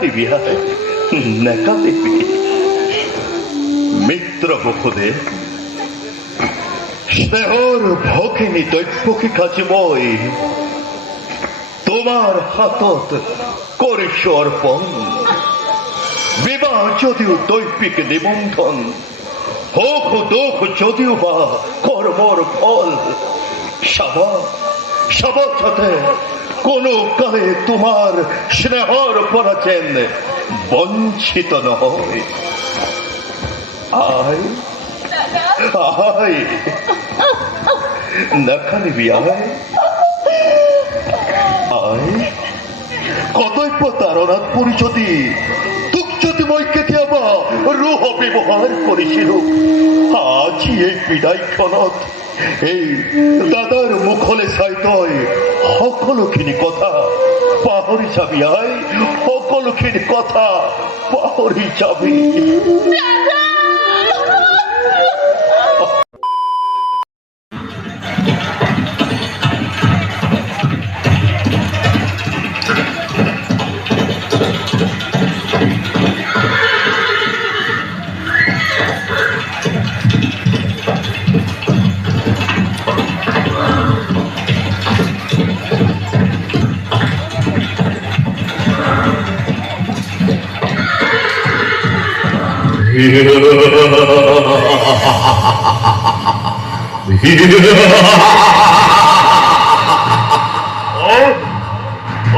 দিবি নেকা দিবি মিত্র বখুদে স্নেহর ভগিনী দৈব্যকী কাছে মই তোমার হাতত করিস অর্পণ বিবাহ যদিও দৈবিক নিবন্ধন হোক দোষ যদিও বা কর্মর ফল সবার সাথে কোন কালে তোমার স্নেহর পরাচেন বঞ্চিত নয় আয় আয় নাখানিবি আয় আয় কতই প্রতারণার পরিচতি তুক যদি মইকে দিয়াবা রূহ ব্যবহার করেছিল আজি এই বিদায় ক্ষণত এই দাদার মুখলে চাইতই সকলোখিনি কথা পাহৰি যাবি আই সকলোখিনি কথা পাহৰি যাবি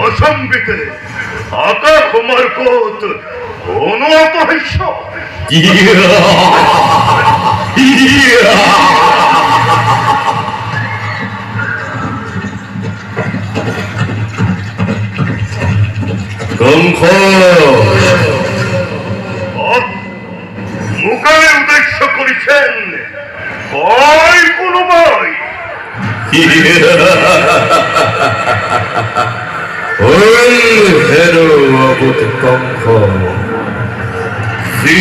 অসম্বিতে আকাশ মার্কত অনুপহিষ্য মুখে উদ্দেশ্য করেছেন ভয় কোন ভয় কঙ্খ শ্রী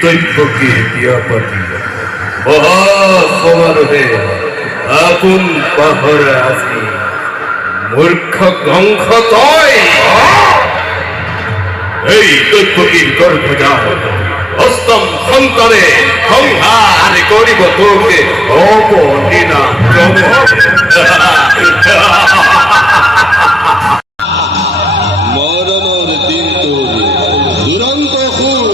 দৈব্যকী বিয়াপাতি মহাসমারোহে আগুন পাহরে আসি মূর্খ কঙ্খ তয় এই দৈব্যকীর গর্ভ যাও অষ্টম সন্তানে সংহার করিব তোকে অবলীলা মরণর দিন তোর দুরন্ত খুব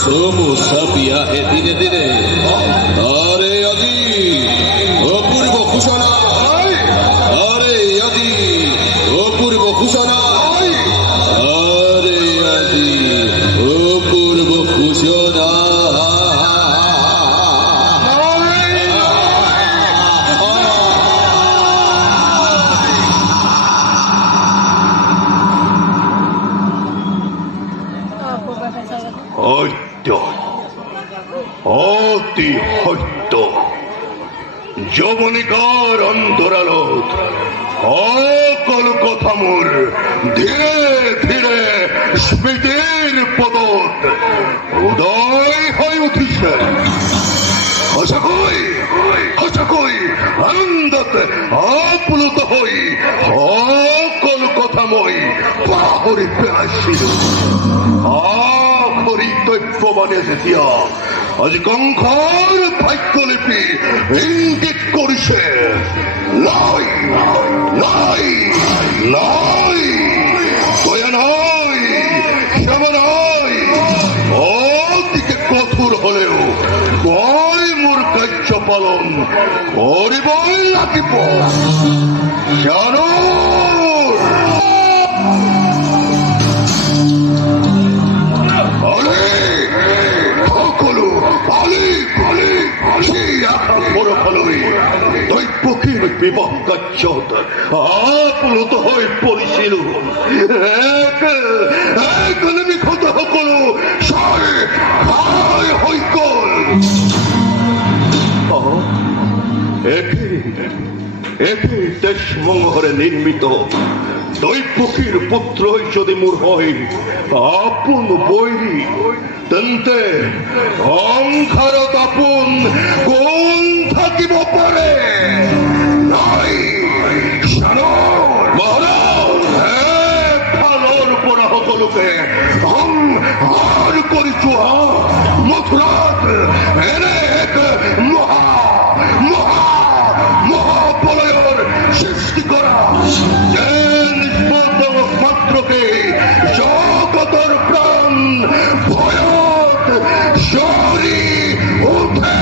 সোমু সাপিয়া হে দিনে দিনে আরে আজি অপূর্ব ঘোষণা আরে আজি অপূর্ব ঘোষণা আরে আজি অপূর্ব ঘোষণা অতি সত্য যমনিকার অন্তরালত সকল কথা মোর ধীরে ধীরে স্মৃতির পদত উদয় হয়ে উঠিছে সঁচাকৈ আনন্দত আপ্লুত হই সকল কথা মই পাহৰি পেলাইছিলো দৈব্যবানে যেতিয়া আজি কংসৰ ভাগ্যলিপি ইংগিত কৰিছে নাই নাই নাই দয়া নাই ক্ষমা নাই অতিকে কঠোৰ হলেও মই মোৰ কাৰ্য পালন কৰিবই লাগিব জানো দৈব্যকীর বিবাহ কার্যত আপ্লুত হয়ে পড়িছিল নিমিষত সকলো হৈ গল একই দেশমঙ্গরে নির্মিত দৈব্যকীর পুত্রই যদি মোর হয় আপন বৈরী তেন্তে সংসারত আপন কোন থাকিব পারে নাই মহারাজ ফালৰ পৰা সকলো জগতে সংহাৰ কৰিছো মথুৰাত এনে এক মহাপ্ৰলয়ৰ সৃষ্টি কৰা যে নিষ্পন্দ মাত্ৰকে জগতৰ প্ৰাণ ভয়ত সৰি উঠে।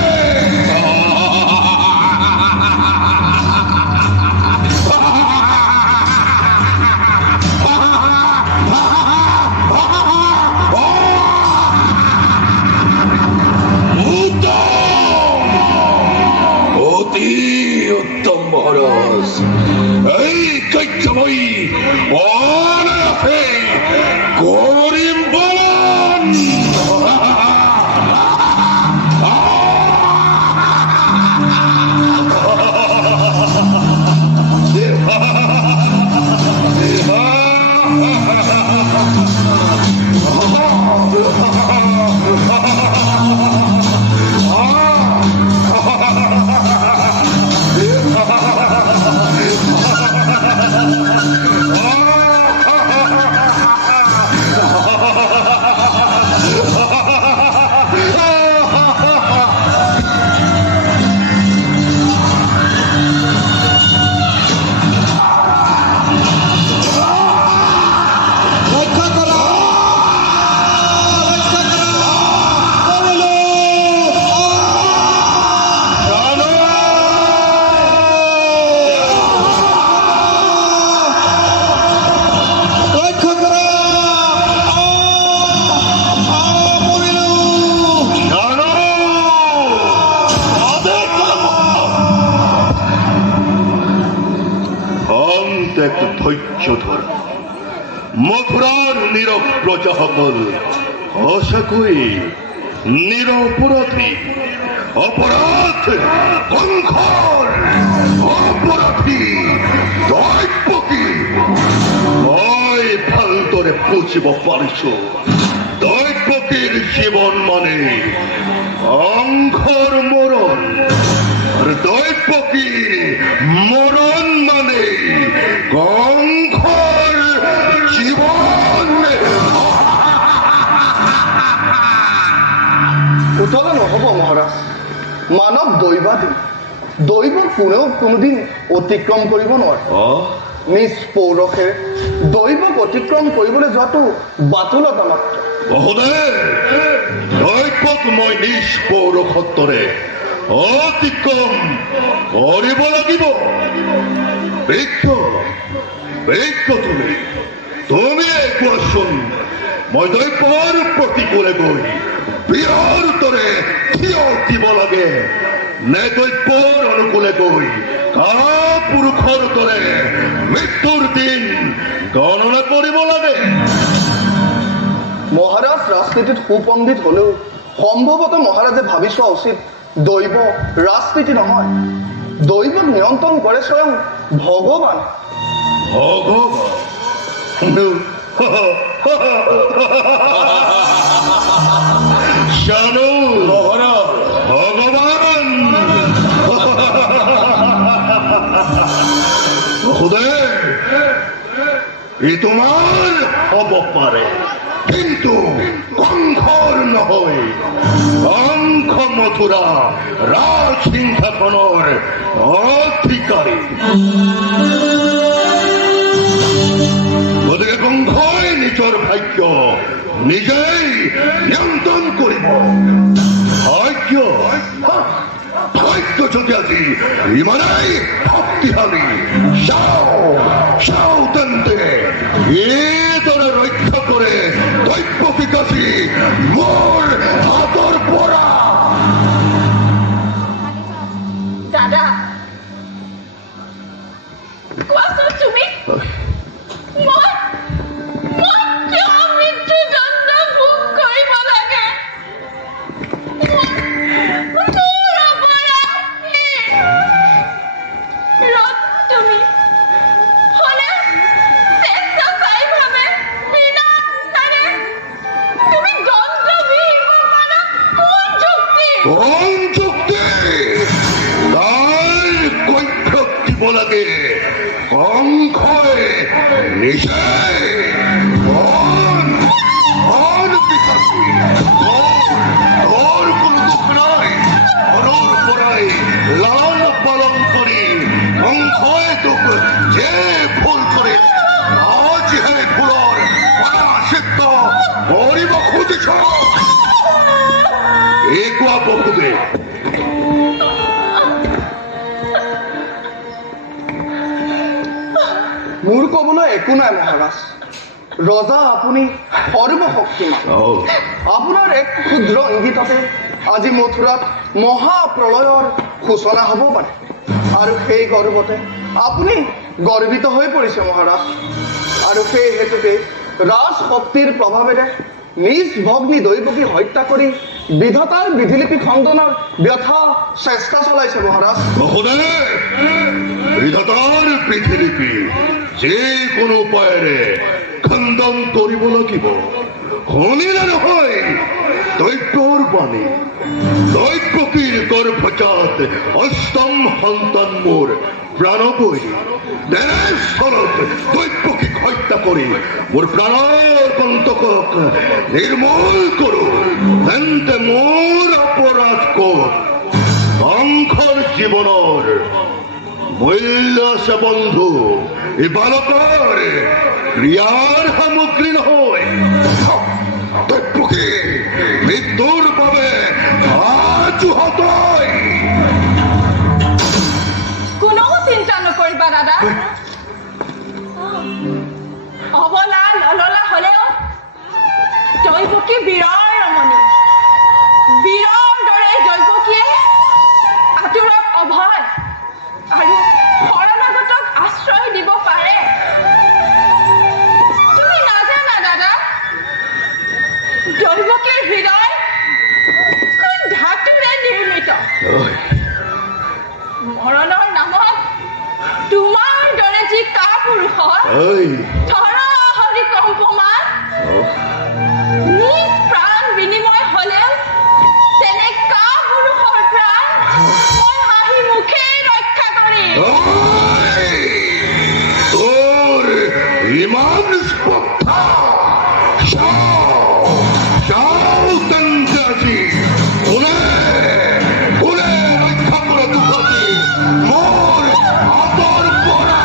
মহাৰাজ এই চৈত্যময়ী অনায়াসে কৰিম বলন। ধৈৰ্য ধৰা মথুৰাৰ নীৰৱ প্ৰজাসকল সঁচাকৈ নিৰপৰাধী অপৰাধ সংসাৰ অপৰাধী দৈৱকী মই ভালদৰে বুজিব পাৰিছো। দৈৱকীৰ জীৱন মানে অংশৰ মৰণ আৰু দৈৱকীৰ মৰণ মানে অংশৰ জীৱন। উঠলে নহব মহাৰাজ, মানৱ দৈৱাধী দৈৱক কোনেও কোনোদিন অতিক্ৰম কৰিব নোৱাৰে। নিজ পৌৰসেৰে দৈৱক অতিক্ৰম কৰিবলৈ যোৱাটো বাতুলতা মাত্ৰ। দৈৱক মই নিজ পৌৰসত্বৰে অতিক্ৰম কৰিব লাগিব। তুমিয়ে কোৱাচোন, মই দৈৱৰ প্ৰতিকূলে গৈ বীৰৰ দৰে থিয় দিব লাগে নে দৈৱৰ অনুকূলে গৈ কাপুৰুষৰ দৰে মৃত্যুৰ দিন গণনা কৰিব লাগে? মহাৰাজ ৰাজনীতিত সুপণ্ডিত হলেও সম্ভৱতঃ মহাৰাজে ভাবি চোৱা উচিত, দৈৱ ৰাজনীতি নহয়, দৈৱক নিয়ন্ত্ৰণ কৰে স্বয়ং ভগৱান। জানো ভগৱান ই তোমাৰ হ'ব পাৰে, কিন্তু কংসৰ নহয়। কংস মথুৰা ৰাজসিংহাসনৰ অধিকাৰী। গতিকে কংসই নিজৰ ভাগ্য নিজেই নিয়ন্ত্ৰণ কৰিব। ভাগ্য যদি আজি ইমানেই শক্তিশালী, চাও তেন্তে এইদৰে ৰক্ষা কৰে দৈৱকীক আজি মোৰ হাতৰ পৰা। দাদা কোৱাচোন তুমি, মই কিয় মৃত্যুদণ্ড ভোগ কৰিব লাগে? তুমি হলে স্বেচ্ছাচাৰীভাৱে বিনা আস্থাৰে তুমি দণ্ড বিহিব পাৰা কোন যুক্তি? তাই কৈফিয়ত দিব লাগে। কংসই নিজে তোৰ কোনো দুঃখ নাই ঘৰৰ পৰাই লালন পালন কৰি সংশয় তোক যে ভুল কৰে আজিহে ভুলৰ প্ৰায়শ্চিত্ত কৰিব খুজিছ এই কোৱা বসুদে মোৰ ক'বলৈ একো নাই মহাৰাজ ৰজা আপুনি সৰ্বশক্তিমান আপোনাৰ এক ক্ষুদ্ৰ ইংগিততে আজি মথুৰাত মহাপ্ৰলয়ৰ সূচনা হ'ব পাৰে আৰু সেই গৰ্বতে আপুনি গৰ্বিত হৈ পৰিছে মহাৰাজ আৰু সেই হেতুকে ৰাজশক্তিৰ প্ৰভাৱেৰে নিজ ভগ্নী দৈৱকী হত্যা কৰি বিধাতাৰ বিধিলিপি খণ্ডনৰ ব্যথা চেষ্টা চলাইছে মহাৰাজ বিধাতাৰ বিধিলিপি যিকোনো উপায়েৰে খণ্ডন কৰিব লাগিব শুনিলে নহয় দৈত্যৰ বাণী দৈৱকীৰ গৰ্ভজাত অষ্টম সন্তান মোৰ প্ৰাণবৈ তেনেস্থলত দৈৱকীক হত্যা কৰি মোৰ প্ৰাণৰ কণ্টকক নিৰ্মূল কৰোঁ তেন্তে মোৰ অপৰাধ ক'ত বংশৰ জীৱনৰ মূল্য আছে বন্ধু এই বালকৰ ক্ৰিয়াৰ সামগ্ৰী নহয় দৈৱকী মৃত্যুৰ বাবে আজুহতই কোনো চিন্তা নকৰিবা দাদা অবলা নললা হলেও দৈৱকী বীৰৰ ৰমণী বীৰৰ দৰে দৈৱকীয়ে আতুৰক অভয় আৰু শৰণাগতক আশ্ৰয় দিব পাৰে তুমি নাজানা দাদা দৈৱকীৰ হৃদয় কোন ধাতুৰে নিৰ্মিত মৰণৰ নামত তোমাৰ দৰে যি কাপুৰুষৰ ধৰাহৰি কম্পমান নিজ প্ৰাণ বিনিময় হলেও তেনে কাপুৰুষৰ প্ৰাণ মই হাঁহি মুখে ৰক্ষা কৰিম তোৰ ইমান স্পৰ্ধা তেন্তে আজি কোনে ৰক্ষা কৰে দুখতি মোৰ হাতৰ পৰা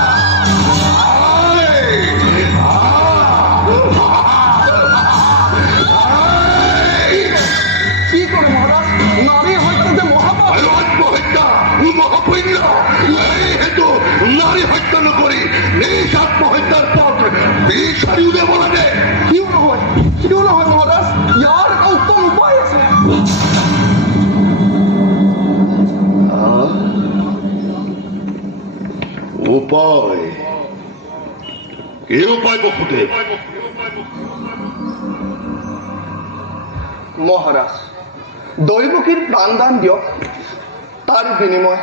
কি কৰে মহাৰাজ নাৰী হত্যা যে মহাপাপ আত্মহত্যা মহাপুণ্য এই হেতু নাৰী হত্যা নকৰি নিজ আত্মহত্যাৰ পথ বিচাৰি উলিয়াব লাগে কিয় নহয় মহাৰাজ ইয়াৰ এটা উত্তম উপায় আছে উপায় কি উপায় বসুদেৱ মহাৰাজ দৈৱকীৰ প্ৰাণদান দিয়ক তাৰ বিনিময়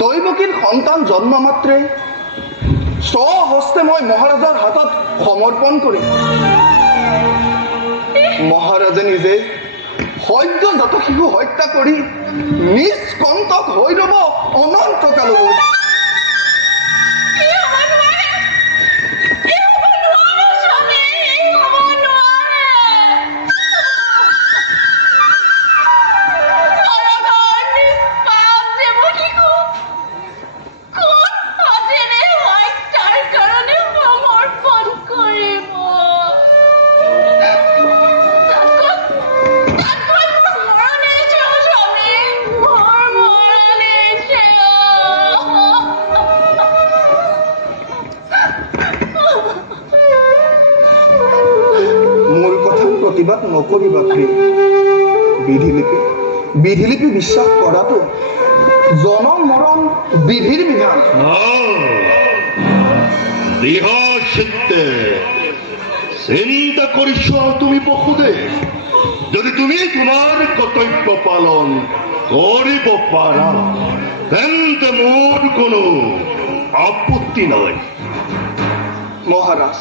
দৈৱকীৰ সন্তান জন্ম মাত্ৰে স্বহস্তে মই মহাৰাজাৰ হাতত সমৰ্পণ কৰিম মহাৰাজে নিজে সদ্যজাত শিশু হত্যা কৰি নিজ কণ্টক হৈ ৰব অনন্ত কাললৈ প্ৰতিবাদ নকৰিবা প্ৰিয় বিধিলিপি বিশ্বাস কৰাটো জনম মৰণ বিধিৰ বিধান চিন্তা কৰিছ তুমি বসুদেৱ যদি তুমি তোমাৰ কৰ্তব্য পালন কৰিব পাৰা তেন্তে মোৰ কোনো আপত্তি নাই মহাৰাজ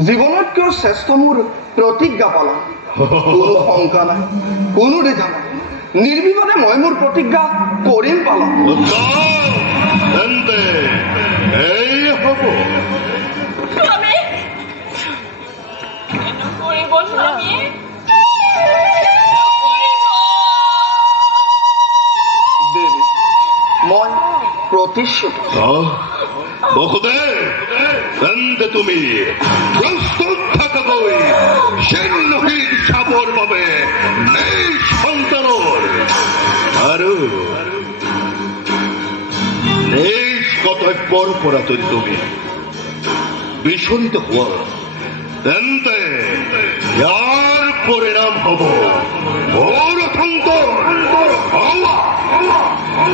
জীৱনতকৈ শ্ৰেষ্ঠ মোৰ প্ৰতিজ্ঞা পালন কোনো শংকা নাই কোনো দ্বিধা নাই নিৰ্বিবাদে মই মোৰ প্ৰতিজ্ঞা কৰিম পালন তেন্তে এই হ'ব স্বামী কৰিব স্বামী বহুদেৱ তেন্তে তুমি প্ৰস্তুত থাকাকৈ সিংহীন চাবৰ বাবে নিজ সন্তানৰ আৰু নিজ কৰ্তব্যৰ পৰা যদি তুমি বিচলিত হোৱা তেন্তে ইয়াৰ পৰিণাম হ'ব মোৰ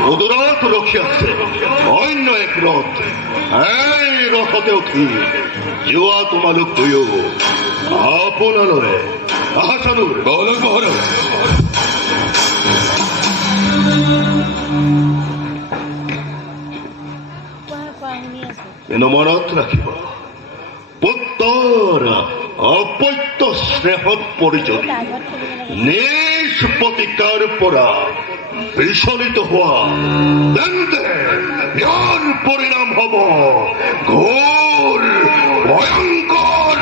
উদৰত ৰখি আছে অন্য এক ৰথ এই ৰথতে উঠি যোৱা তোমালোক দুয়ো আপোনালৈ আহাচানুৰ বহলক মহাৰাজ কিন্তু মনত ৰাখিব পুত্ৰৰ অপত্য স্নেহত পৰিজনী নিজ প্ৰতিকাৰ পৰা বিচলিত হোৱা তেন্তে ইয়াৰ পৰিণাম হ'ব ঘোৰ ভয়ংকৰ